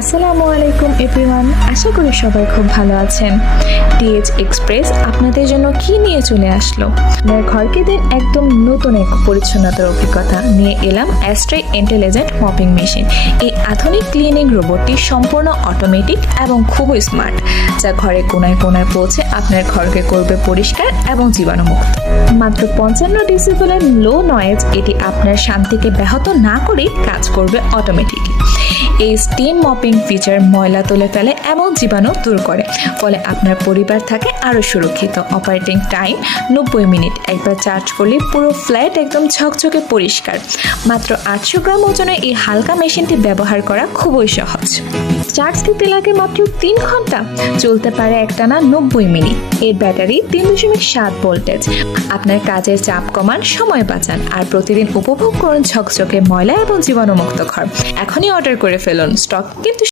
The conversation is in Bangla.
আসসালামু আলাইকুম এভরিওয়ান, আশা করি সবাই খুব ভালো আছেন। টিএইচ এক্সপ্রেস আপনাদের জন্য কি নিয়ে চলে আসলো? আপনার ঘরকে দিন একদম নতুন এক পরিচ্ছন্নতার অভিজ্ঞতা নিয়ে এলাম অ্যাস্ট্রে ইন্টেলিজেন্ট মপিং মেশিন। এই আধুনিক ক্লিনিং রোবটটি সম্পূর্ণ অটোমেটিক এবং খুবই স্মার্ট, যা ঘরে কোনায় কোনায় পৌঁছে আপনার ঘরকে করবে পরিষ্কার এবং জীবাণুমুক্ত। মাত্র 55 ডেসিবেলের লো নয়েজ এটি আপনার শান্তিকে ব্যাহত না করেই কাজ করবে অটোমেটিক। এই স্টিম মপিং ফিচার ময়লা তুলে ফেলে এবং জীবাণু দূর করে, ফলে আপনার পরিবার থাকে আরও সুরক্ষিত। Operating time 90 minute. একবার চার্জ করলে পুরো ফ্ল্যাট একদম ঝকঝকে পরিষ্কার। মাত্র 800 গ্রাম ওজনের এই হালকা মেশিনটি ব্যবহার করা খুবই সহজ। চার্জ দিতে লাগে মাত্র 3 ঘন্টা, চলতে পারে একটানা 90 মিনিট। এর ব্যাটারি 3.7 ভোল্টেজ। আপনার কাজের চাপ কমান, সময় বাঁচান আর প্রতিদিন উপভোগ করুন ঝকঝকে ময়লা এবং জীবাণুমুক্ত ঘর। এখনই অর্ডার করে ফেলুন, স্টক কিন্তু